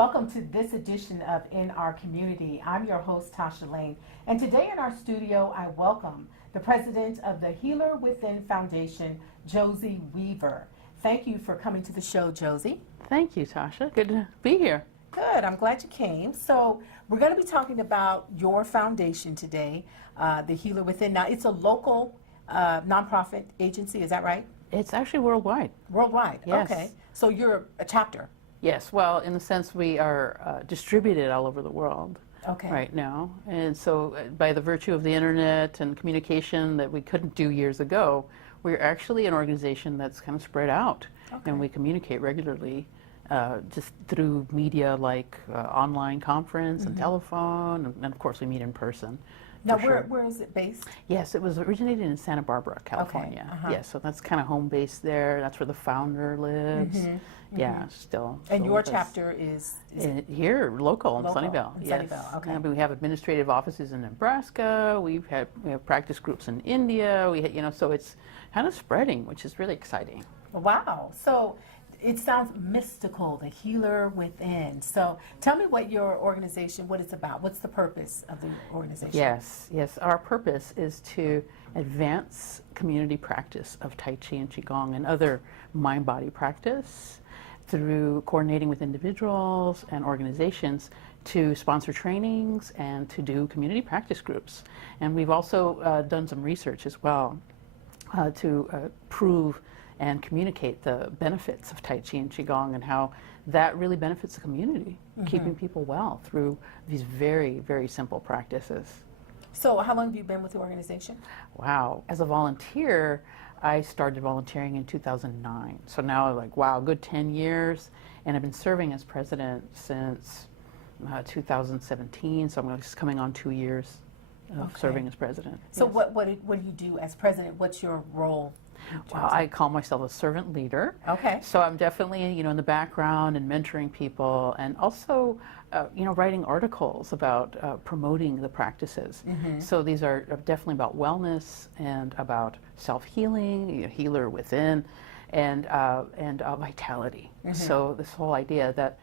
Welcome to this edition of In Our Community. I'm your host, Tasha Lane, and today in our studio, I welcome the president of the Healer Within Foundation, Josie Weaver. Thank you for coming to the show, Josie. Thank you, Tasha. Good to be here. Good. I'm glad you came. So we're going to be talking about your foundation today, the Healer Within. Now, it's a local nonprofit agency, is that right? It's actually worldwide. Worldwide, Yes. Okay. So you're a chapter. Yes, well, in the sense we are distributed all over the world right now. And so by the virtue of the internet and communication that we couldn't do years ago, we're actually an organization that's kind of spread out. And we communicate regularly just through media like online conference and telephone, and of course we meet in person. Now, where is it based? Yes, it was originated in Santa Barbara, California. Yes, so that's kind of home base there. That's where the founder lives. Yeah, still. And your chapter is here, local in Sunnyvale. In Yes. Sunnyvale, okay. We have administrative offices in Nebraska. We have practice groups in India. So it's kind of spreading, which is really exciting. Wow. So it sounds mystical, the Healer Within. So tell me what your organization, what it's about. What's the purpose of the organization? Yes. Our purpose is to advance community practice of Tai Chi and Qigong and other mind-body practice through coordinating with individuals and organizations to sponsor trainings and to do community practice groups. And we've also done some research as well to prove and communicate the benefits of Tai Chi and Qigong and how that really benefits the community, keeping people well through these very, very simple practices. So how long have you been with the organization? Wow. As a volunteer, I started volunteering in 2009. So now, wow, good 10 years. And I've been serving as president since 2017. So I'm just coming on 2 years of serving as president. So what do you do as president? What's your role? Well, I call myself a servant leader. Okay. So I'm definitely, in the background and mentoring people, and also, writing articles about promoting the practices. So these are definitely about wellness and about self-healing, healer within, and vitality. So this whole idea that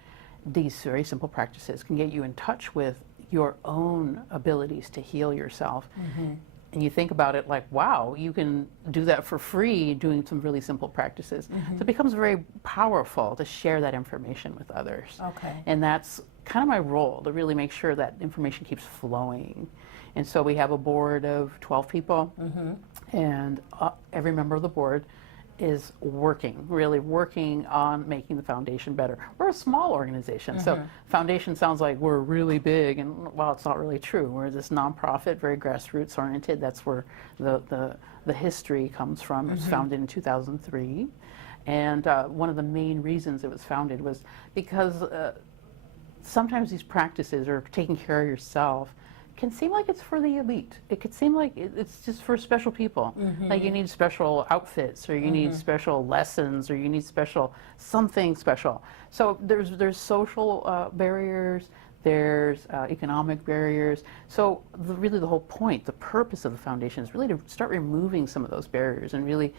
these very simple practices can get you in touch with your own abilities to heal yourself. And you think about it like, wow, you can do that for free doing some really simple practices. So it becomes very powerful to share that information with others. And that's kind of my role, to really make sure that information keeps flowing. And so we have a board of 12 people, and every member of the board is really working on making the foundation better. We're a small organization, so foundation sounds like we're really big, and well, it's not really true. We're this nonprofit, very grassroots oriented. That's where the history comes from. It was founded in 2003, and one of the main reasons it was founded was because sometimes these practices, or taking care of yourself, can seem like it's for the elite. It could seem like it's just for special people. Like you need special outfits, or you need special lessons, or you need something special. So there's social barriers, there's economic barriers. So really the whole point, the purpose of the foundation is really to start removing some of those barriers and really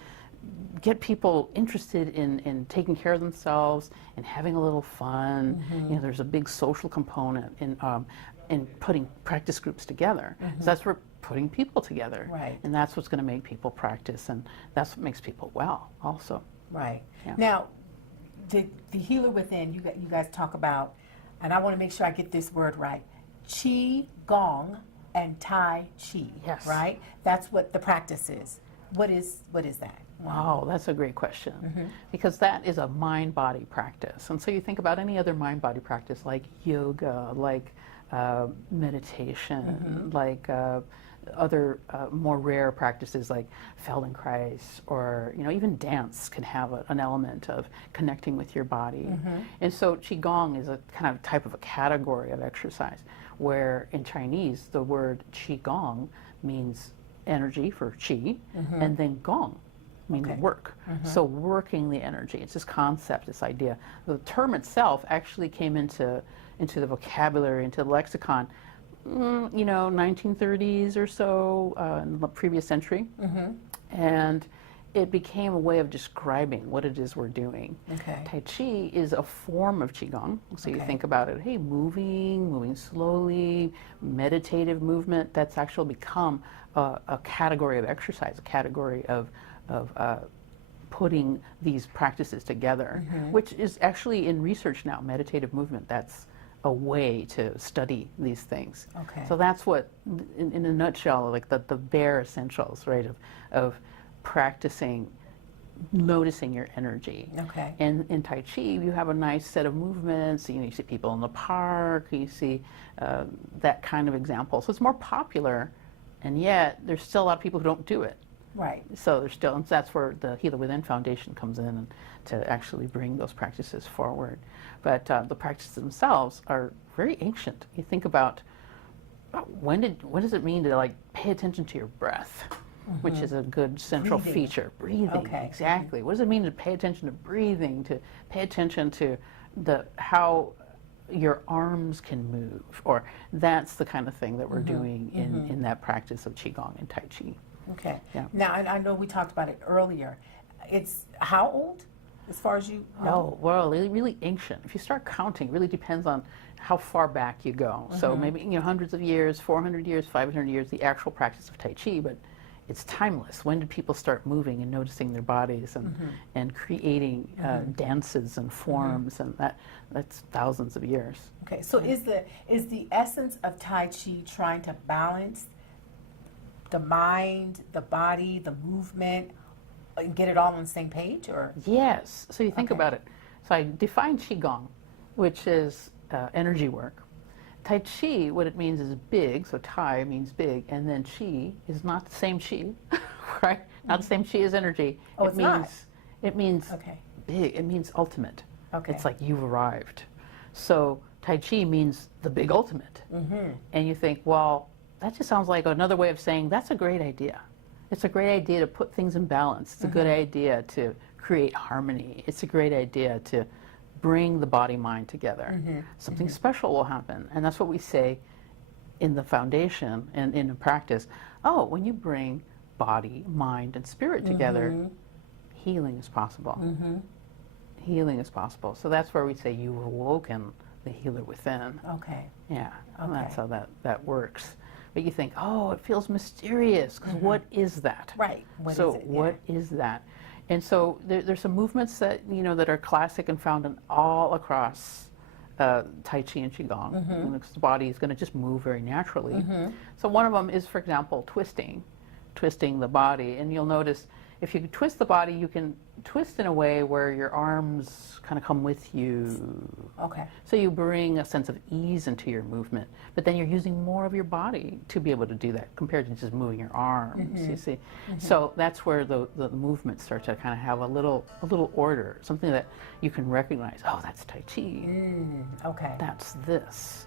get people interested in taking care of themselves and having a little fun. There's a big social component in putting practice groups together. So that's where putting people together. And that's what's going to make people practice, and that's what makes people well also. Now, the Healer Within, you guys talk about, and I want to make sure I get this word right, Qi Gong and Tai Chi, right? That's what the practice is. What is that? Wow, that's a great question, because that is a mind-body practice. And so you think about any other mind-body practice like yoga, like meditation, like other more rare practices like Feldenkrais, or even dance can have an element of connecting with your body. And so Qigong is a kind of type of a category of exercise, where in Chinese the word Qigong means energy for Qi, and then Gong means work. So working the energy, it's this concept, this idea. The term itself actually came into the vocabulary, into the lexicon, 1930s or so, in the previous century. And it became a way of describing what it is we're doing. Okay. Tai Chi is a form of Qigong. So you Okay. think about it, hey, moving slowly, meditative movement, that's actually become a category of exercise, a category of putting these practices together, which is actually in research now, meditative movement. That's a way to study these things. Okay. So that's what, in a nutshell, like the bare essentials, right, of practicing, noticing your energy. Okay. And in Tai Chi, you have a nice set of movements. You see people in the park, you see that kind of example. So it's more popular, and yet there's still a lot of people who don't do it. Right. So there's still, and that's where the Healer Within Foundation comes in and to actually bring those practices forward. But the practices themselves are very ancient. You think about what does it mean to like pay attention to your breath, which is a good central Breathing. feature. Breathing, Okay. exactly. What does it mean to pay attention to breathing, to pay attention to how your arms can move? Or that's the kind of thing that we're doing in that practice of Qigong and Tai Chi. Okay. Yeah. Now, and I know we talked about it earlier. It's how old, as far as you know? Oh, well, really ancient. If you start counting, it really depends on how far back you go. So maybe hundreds of years, 400 years, 500 years, the actual practice of Tai Chi, but it's timeless. When did people start moving and noticing their bodies and creating dances and forms, and that's thousands of years. Okay. So is the essence of Tai Chi trying to balance the mind, the body, the movement, and get it all on the same page, or? Yes. So you think Okay. about it. So I define Qigong, which is energy work. Tai Chi, what it means is big, so Tai means big, and then Chi is not the same Chi, right? Not the same Chi as energy. Oh, it's not? It means Okay. big, it means ultimate. Okay. It's like you've arrived. So Tai Chi means the big ultimate. And you think, well, that just sounds like another way of saying that's a great idea. It's a great idea to put things in balance. It's a good idea to create harmony. It's a great idea to bring the body-mind together. Something special will happen. And that's what we say in the foundation and in the practice. Oh, when you bring body, mind, and spirit together, healing is possible. Healing is possible. So that's where we say you've awoken the healer within. Okay. Yeah, and Okay. that's how that works. But you think, oh, it feels mysterious, because what is that? Right. What So is it? what is that? And so there's some movements that that are classic and found in all across Tai Chi and Qigong. Because the body is going to just move very naturally. So one of them is, for example, twisting the body. And you'll notice if you twist the body, you can twist in a way where your arms kind of come with you. Okay. So you bring a sense of ease into your movement, but then you're using more of your body to be able to do that compared to just moving your arms, you see. So that's where the movements start to kind of have a little order, something that you can recognize. Oh, that's Tai Chi. Okay. That's this.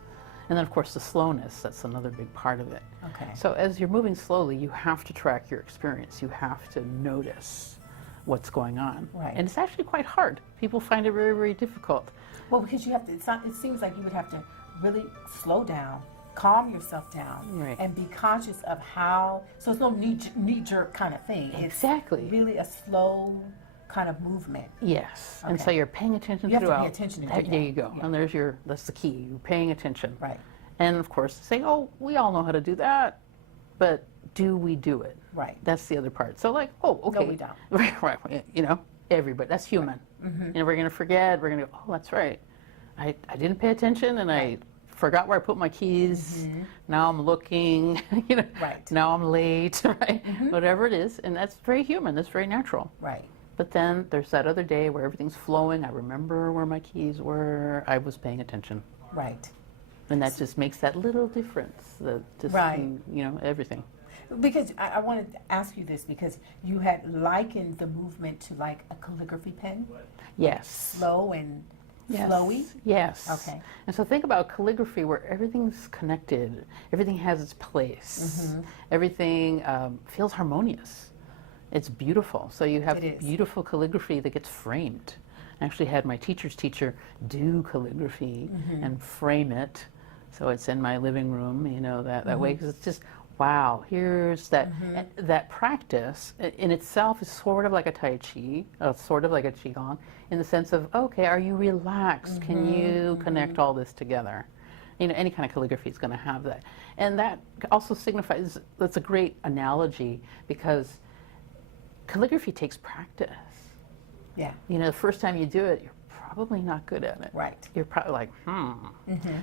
And then, of course, the slowness, that's another big part of it. Okay. So as you're moving slowly, you have to track your experience. You have to notice what's going on. Right. And it's actually quite hard. People find it very, very difficult. Well, because you have to, it seems like you would have to really slow down, calm yourself down, Right. and be conscious of how, so it's no knee-jerk kind of thing. Exactly. It's really a slow kind of movement. Yes. And Okay. so you're paying attention You have to throughout. pay attention to do There that. you go. Yeah. And that's the key. You're paying attention. Right. And of course, say, oh, we all know how to do that, but do we do it? Right. That's the other part. So like, oh, okay. we don't. Right. Everybody. That's human. We're going to forget. We're going to go, oh, that's right. I didn't pay attention and I forgot where I put my keys. Now I'm looking, Right. Now I'm late, right? Whatever it is. And that's very human. That's very natural. Right. But then there's that other day where everything's flowing. I remember where my keys were. I was paying attention. Right. And that just makes that little difference. Right. Everything. Because I wanted to ask you this because you had likened the movement to like a calligraphy pen, Yes. slow and flowy. Yes. Okay. And so think about calligraphy where everything's connected, everything has its place, everything feels harmonious. It's beautiful. So you have It is. beautiful calligraphy that gets framed. I actually had my teacher's teacher do calligraphy and frame it. So it's in my living room, that way, because it's just wow, here's that, that practice in itself is sort of like a Tai Chi, sort of like a Qigong, in the sense of, okay, are you relaxed? Can you connect all this together? You know, any kind of calligraphy is going to have that. And that also signifies, that's a great analogy, because calligraphy takes practice. Yeah. You know, the first time you do it, you're probably not good at it. Right. You're probably like,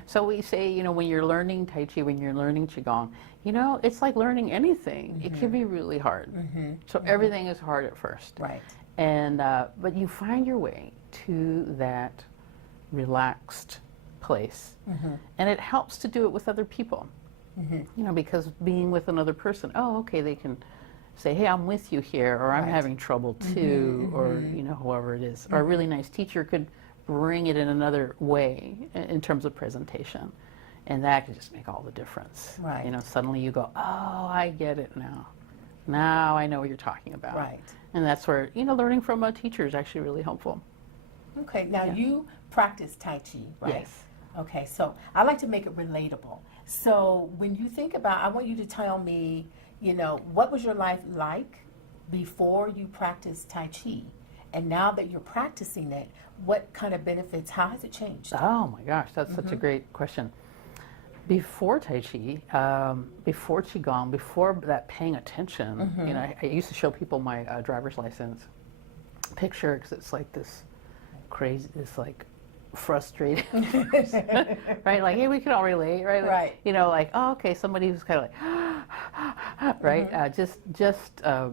So we say, you know, when you're learning Tai Chi, when you're learning Qigong, you know, it's like learning anything. It can be really hard. So everything is hard at first. Right. And, but you find your way to that relaxed place. And it helps to do it with other people. You know, because being with another person, oh, okay, they can say, hey, I'm with you here, or I'm having trouble too, or, you know, whoever it is. Or a really nice teacher could bring it in another way in terms of presentation. And that can just make all the difference. Right. You know, suddenly you go, oh, I get it now. Now I know what you're talking about. Right. And that's where, you know, learning from a teacher is actually really helpful. Okay, now you practice Tai Chi, right? Yes. Okay, so I like to make it relatable. So when you think about, I want you to tell me, you know, what was your life like before you practiced Tai Chi? And now that you're practicing it, what kind of benefits, how has it changed? Oh my gosh, that's such a great question. Before Tai Chi, before Qigong, before that paying attention, you know, I used to show people my driver's license picture, because it's like this crazy, this like frustrated, right? Like, hey, we can all relate, right? Right. You know, like, oh, okay, somebody who's kind of like, right? Just a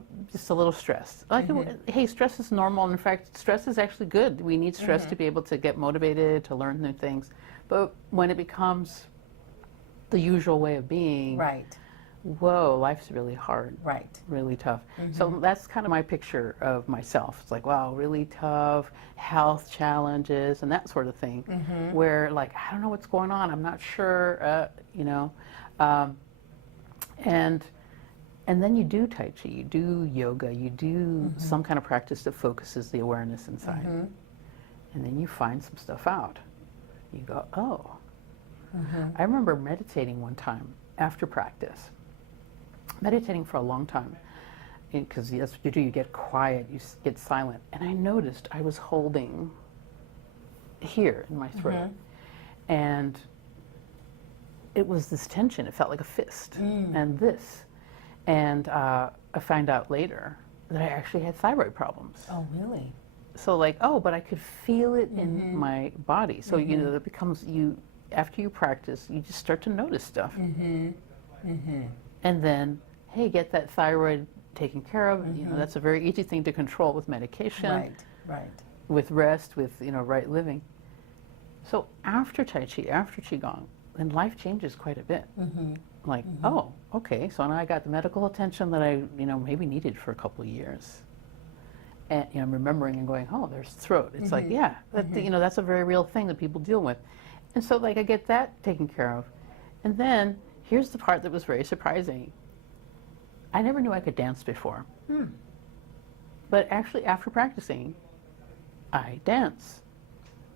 little stressed. Like, hey, stress is normal. And in fact, stress is actually good. We need stress to be able to get motivated, to learn new things. But when it becomes the usual way of being, Right. whoa, life's really hard. Right. Really tough. So that's kind of my picture of myself. It's like, wow, really tough, health challenges and that sort of thing, where like, I don't know what's going on. I'm not sure, you know. And then you do Tai Chi, you do yoga, you do some kind of practice that focuses the awareness inside. And then you find some stuff out. You go, oh. I remember meditating one time after practice. Meditating for a long time, because that's what you do, you get quiet, you get silent. And I noticed I was holding here in my throat. And it was this tension, it felt like a fist, and this. And I found out later that I actually had thyroid problems. Oh, really? So like, oh, but I could feel it in my body. So, you know, it becomes, after you practice, you just start to notice stuff. And then, hey, get that thyroid taken care of. You know, that's a very easy thing to control with medication, Right, right. with rest, with, you know, right living. So after Tai Chi, after Qigong, then life changes quite a bit. Like, oh, okay, so now I got the medical attention that I, you know, maybe needed for a couple of years. And, you know, I'm remembering and going, oh, there's throat. It's like, yeah, that, you know, that's a very real thing that people deal with. And so, like, I get that taken care of. And then, here's the part that was very surprising. I never knew I could dance before. But actually, after practicing, I dance.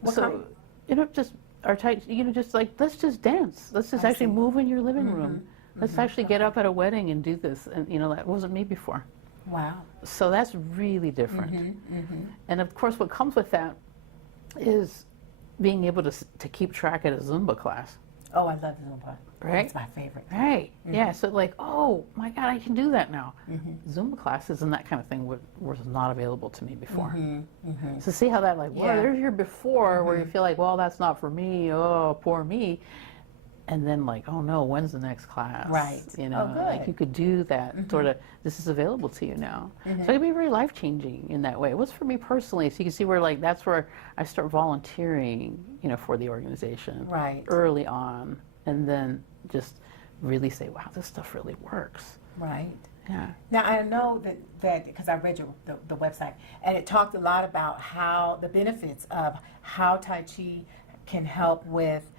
What so, kind? you know, just our tight, you know, just like, let's just dance. Let's just actually move in your living room. Let's actually get up at a wedding and do this. And, you know, that wasn't me before. Wow. So that's really different. And of course, what comes with that is being able to keep track at a Zumba class. Oh, I love Zumba. Right? It's my favorite. Right. Yeah. So like, oh my God, I can do that now. Zumba classes and that kind of thing was not available to me before. So see how that like, well, there's your before where you feel like, well, that's not for me. Oh, poor me. And then like, oh no, when's the next class? Right. You know, Oh, like good. you could do that sort of, this is available to you now. So it can be very life-changing in that way. It was for me personally. So you can see where like, that's where I start volunteering, you know, for the organization. Right. Early on. And then just really say, wow, this stuff really works. Right. Yeah. Now, I know that because I read the website, and it talked a lot about how the benefits of how Tai Chi can help with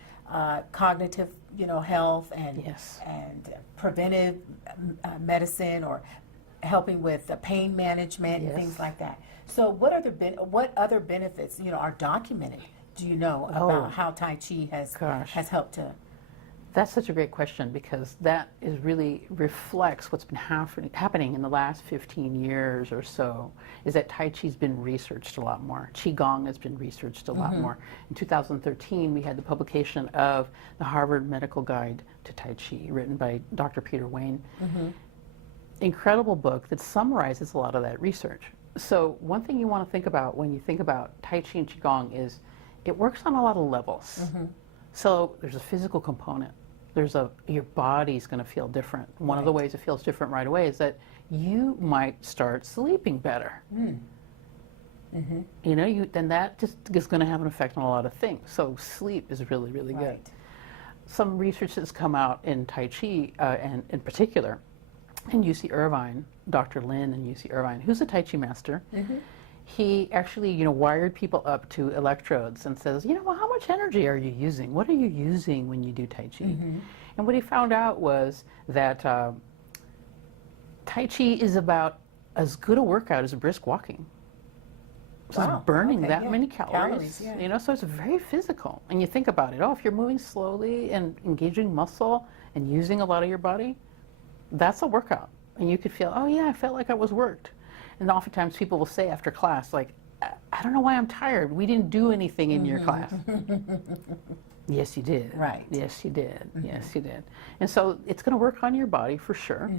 cognitive, you know, health and and preventive medicine, or helping with pain management and things like that. So, what other benefits, you know, are documented? Do you know about how Tai Chi has helped to? That's such a great question, because that is really reflects what's been happening in the last 15 years or so, is that Tai Chi's been researched a lot more. Qigong has been researched a lot more. In 2013, we had the publication of the Harvard Medical Guide to Tai Chi, written by Dr. Peter Wayne. Incredible book that summarizes a lot of that research. So one thing you want to think about when you think about Tai Chi and Qigong is it works on a lot of levels. So there's a physical component. Your body's going to feel different. One of the ways it feels different right away is that you might start sleeping better. You know, then that just is going to have an effect on a lot of things. So sleep is really, really good. Some research has come out in Tai Chi, and in particular, in UC Irvine, Dr. Lin in UC Irvine, who's a Tai Chi master. He actually, you know, wired people up to electrodes and says, you know, well, how much energy are you using? What are you using when you do Tai Chi? And what he found out was that Tai Chi is about as good a workout as brisk walking. So it's burning that many calories, you know, so it's very physical. And you think about it, if you're moving slowly and engaging muscle and using a lot of your body, that's a workout. And you could feel, oh yeah, I felt like I was worked. And oftentimes people will say after class, like, I don't know why I'm tired. We didn't do anything in your class. Yes, you did. Right. Yes, you did. Yes, you did. And so it's going to work on your body for sure.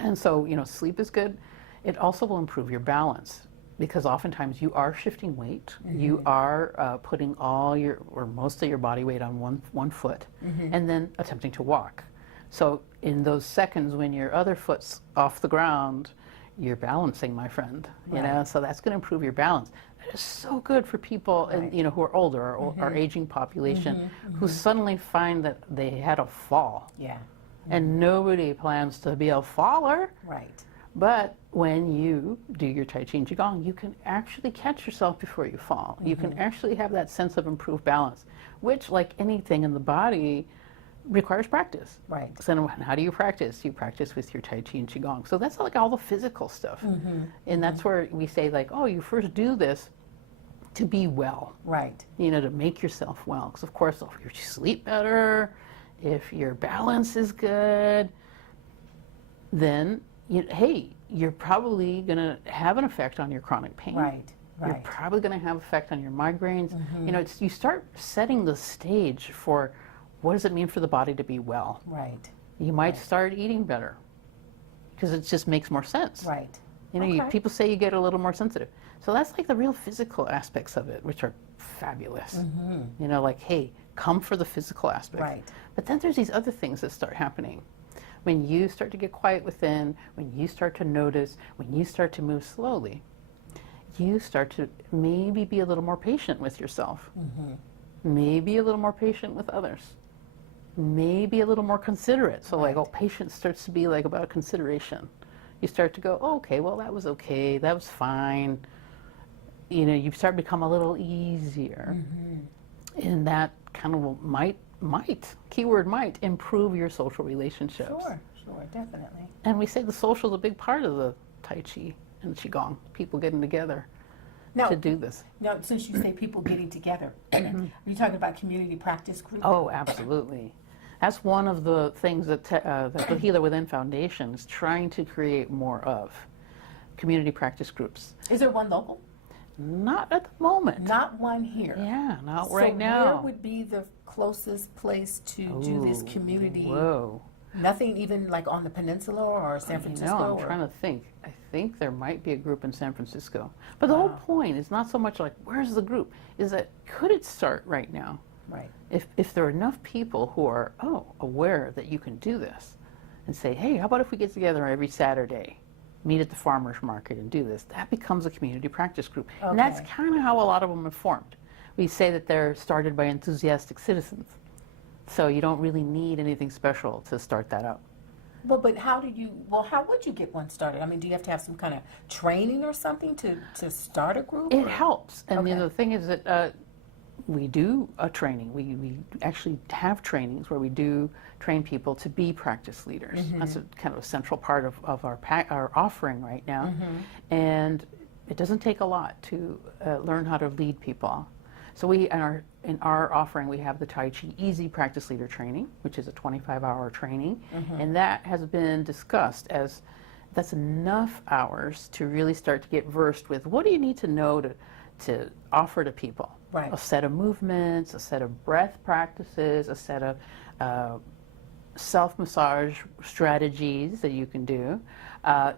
And so, you know, sleep is good. It also will improve your balance, because oftentimes you are shifting weight. You are putting all your, or most of your body weight on one foot and then attempting to walk. So in those seconds when your other foot's off the ground, you're balancing, my friend, you know, so that's going to improve your balance. That is so good for people, and you know, who are older, or our aging population, who suddenly find that they had a fall. And nobody plans to be a faller. But when you do your Tai Chi and Qigong, you can actually catch yourself before you fall. You can actually have that sense of improved balance, which, like anything in the body, requires practice. So then how do you practice? You practice with your Tai Chi and Qigong. So that's like all the physical stuff. And that's where we say, like, oh, you first do this to be well. You know, to make yourself well. Because of course, if you sleep better, if your balance is good, then, hey, you're probably going to have an effect on your chronic pain. You're probably going to have effect on your migraines. You know, you start setting the stage for, what does it mean for the body to be well? You might start eating better, because it just makes more sense. You know, people say you get a little more sensitive. So that's like the real physical aspects of it, which are fabulous. You know, like, hey, come for the physical aspects. But then there's these other things that start happening. When you start to get quiet within, when you start to notice, when you start to move slowly, you start to maybe be a little more patient with yourself. Maybe a little more patient with others. Maybe a little more considerate. So like, patience starts to be like about consideration. You start to go, oh, okay, well, that was okay, that was fine. You know, you start to become a little easier. And that kind of might, keyword might, improve your social relationships. Sure, definitely. And we say the social is a big part of the Tai Chi and Qigong, people getting together to do this. Now, since you say people getting together, are you talking about community practice groups? Oh, absolutely. That's one of the things that the Healer Within Foundation is trying to create more of, community practice groups. Is there one local? Not at the moment. Not one here? Yeah, not right now. So where would be the closest place to do this community? Whoa. Nothing even like on the peninsula or San Francisco? No, I'm trying to think. I think there might be a group in San Francisco. But the whole point is not so much like, where's the group? Is that, could it start right now? If there are enough people who are, aware that you can do this, and say, hey, how about if we get together every Saturday, meet at the farmer's market and do this, that becomes a community practice group. And that's kind of how a lot of them are formed. We say that they're started by enthusiastic citizens. So you don't really need anything special to start that up. But how would you get one started? I mean, do you have to have some kind of training or something to start a group? It helps. And the other thing is that we do a training. We actually have trainings where we do train people to be practice leaders. That's kind of a central part of our offering right now. And it doesn't take a lot to learn how to lead people. So we in our offering, we have the Tai Chi Easy Practice Leader Training, which is a 25-hour training, and that has been discussed as that's enough hours to really start to get versed with what do you need to know to offer to people. Right. A set of movements, a set of breath practices, a set of self-massage strategies that you can do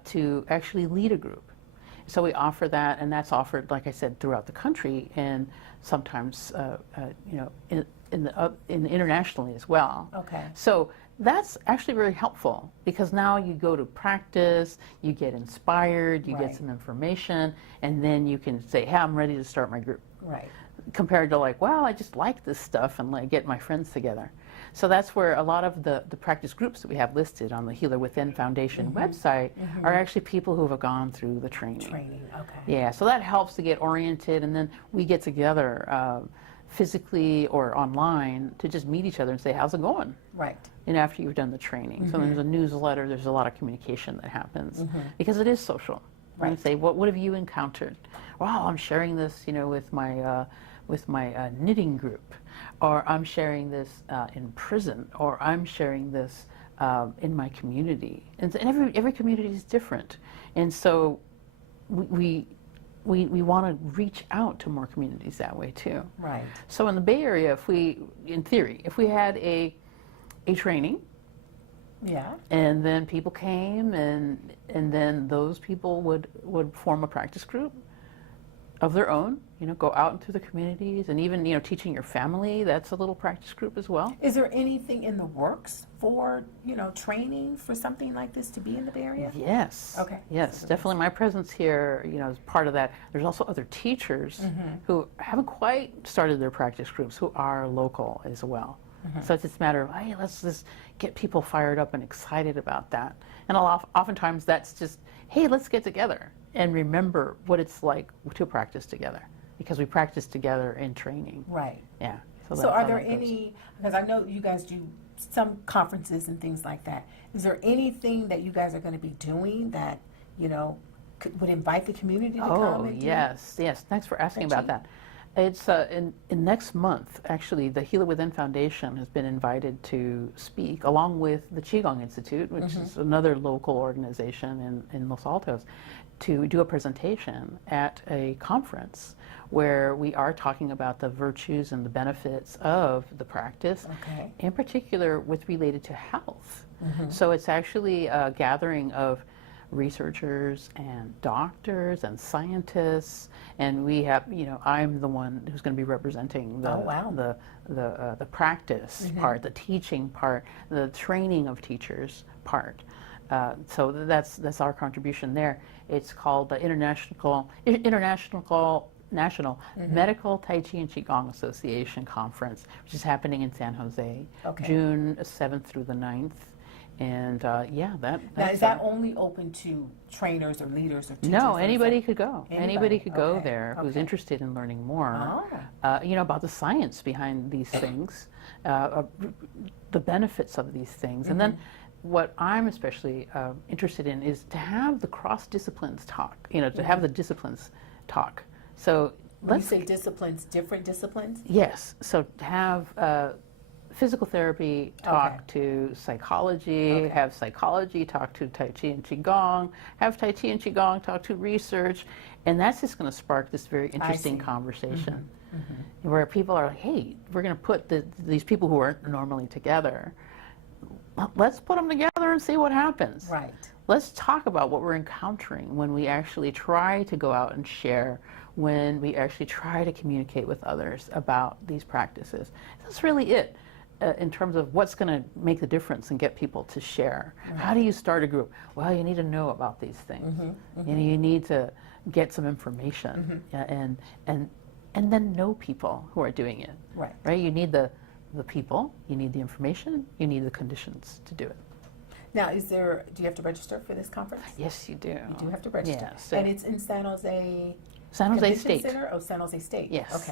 to actually lead a group. So we offer that, and that's offered, like I said, throughout the country, and sometimes, internationally as well. Okay. So that's actually very helpful because now you go to practice, you get inspired, you Right. get some information, and then you can say, "Hey, I'm ready to start my group." Right. Compared to like, well, I just like this stuff and like get my friends together. So that's where a lot of the practice groups that we have listed on the Healer Within Foundation website are actually people who have gone through the training. Training. Okay. Yeah, so that helps to get oriented, and then we get together physically or online to just meet each other and say, how's it going? Right. After you've done the training. So there's a newsletter, there's a lot of communication that happens because it is social. Right. And say, what have you encountered? Well, I'm sharing this, with my knitting group, or I'm sharing this in prison, or I'm sharing this in my community. And every community is different, and so we want to reach out to more communities that way too. Right. So in the Bay Area, if we had a training, Yeah. and then people came, and then those people would form a practice group of their own, go out into the communities, and even, teaching your family, that's a little practice group as well. Is there anything in the works for, training for something like this to be in the Bay Area? Yes. Okay. Yes, definitely my presence here, is part of that. There's also other teachers who haven't quite started their practice groups who are local as well. So it's just a matter of, hey, let's just get people fired up and excited about that. And oftentimes that's just, hey, let's get together and remember what it's like to practice together, because we practice together in training. Right. Yeah. So are there any, because I know you guys do some conferences and things like that, is there anything that you guys are going to be doing that, would invite the community to come and do? Yes. Thanks for asking about that. It's in next month, actually, the Healer Within Foundation has been invited to speak, along with the Qigong Institute, which is another local organization in Los Altos, to do a presentation at a conference where we are talking about the virtues and the benefits of the practice, in particular related to health. So it's actually a gathering of researchers and doctors and scientists, and we have, I'm the one who's going to be representing the practice part, the teaching part, the training of teachers part. So that's our contribution there. It's called the National Medical Tai Chi and Qigong Association Conference, which is happening in San Jose, June 7th through the 9th. And that's now, is that only open to trainers or leaders or teachers? No, anybody could go. Anybody could go Okay. there who's interested in learning more, Oh. about the science behind these things, the benefits of these things. And then what I'm especially interested in is to have the cross-disciplines talk, to have the disciplines talk. So When you say disciplines, different disciplines? Yes. So to have physical therapy talk to psychology, have psychology talk to Tai Chi and Qigong, have Tai Chi and Qigong talk to research, and that's just going to spark this very interesting conversation where people are like, hey, we're going to put these people who aren't normally together, let's put them together and see what happens. Right. Let's talk about what we're encountering when we actually try to go out and share, when we actually try to communicate with others about these practices. That's really it. In terms of what's going to make the difference and get people to share. How do you start a group? Well, you need to know about these things. You need to get some information and then know people who are doing it. Right? You need the people, you need the information, you need the conditions to do it. Now, do you have to register for this conference? Yes, you do. You do have to register. Yes. And it's in San Jose Convention State. Center? Oh, San Jose State. Yes.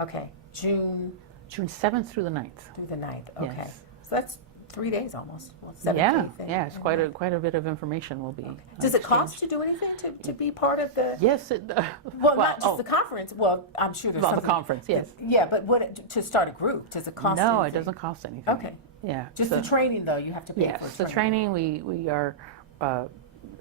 Okay. June 7th through the 9th. through the 9th. Okay. Yes. So that's 3 days almost. Well, 7 Yeah, days, I think. yeah, it's quite a bit of information will be. Does it cost exchanged. to do anything to be part of the? Yes, Well, not just the conference. Well, I'm sure there's well, the something. conference, yes. Yeah, but what to start a group? Does it cost? No, anything? it doesn't cost anything. Okay. Yeah. Just so- the training, though, you have to pay for. Yes, the training, we are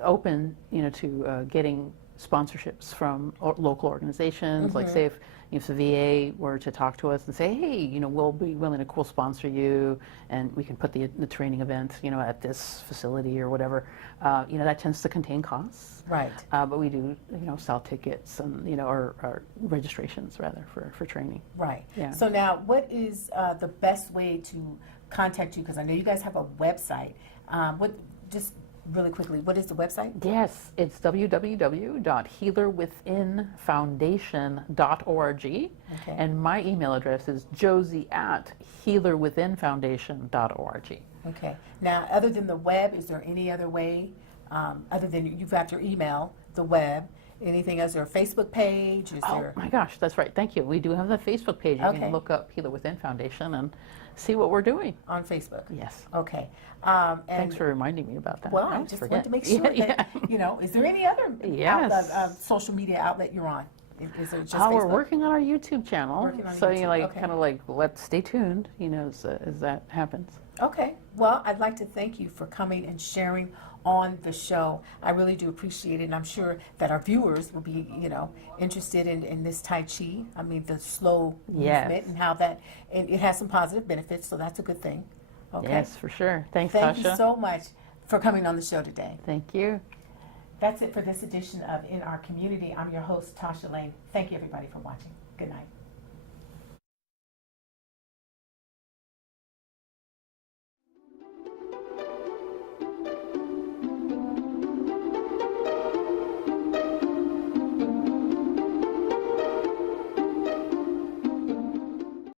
open, to getting sponsorships from local organizations. Like say if the VA were to talk to us and say, hey, we'll be willing to co-sponsor you and we can put the training event, at this facility or whatever, that tends to contain costs. Right. But we do, sell tickets and, or registrations rather for training. Right. Yeah. So now, what is the best way to contact you? Because I know you guys have a website. Just really quickly, what is the website? Yes, it's www.healerwithinfoundation.org. Okay. And my email address is josie@healerwithinfoundation.org. Okay. Now, other than the web, is there any other way, other than you've got your email, the web, anything else? Is there a Facebook page? Is Oh there... my gosh, that's right. Thank you. We do have the Facebook page. You Okay. can look up Healer Within Foundation and see what we're doing. On Facebook? Yes. Okay. And Thanks for reminding me about that. Well, I I always just forget. wanted to make sure that, is there any other Yes. social media outlet you're on? Is it just Oh, Facebook? we're working on our YouTube channel. Working on So YouTube, okay. kind of let's stay tuned, as that happens. Okay. Well, I'd like to thank you for coming and sharing on the show. I really do appreciate it, and I'm sure that our viewers will be, interested in this Tai Chi. I mean, the slow Yes. movement and how that, and it has some positive benefits, so that's a good thing. Okay. Yes, for sure. Thanks, Thank Tasha. you so much for coming on the show today. Thank you. That's it for this edition of In Our Community. I'm your host, Tasha Lane. Thank you, everybody, for watching. Good night.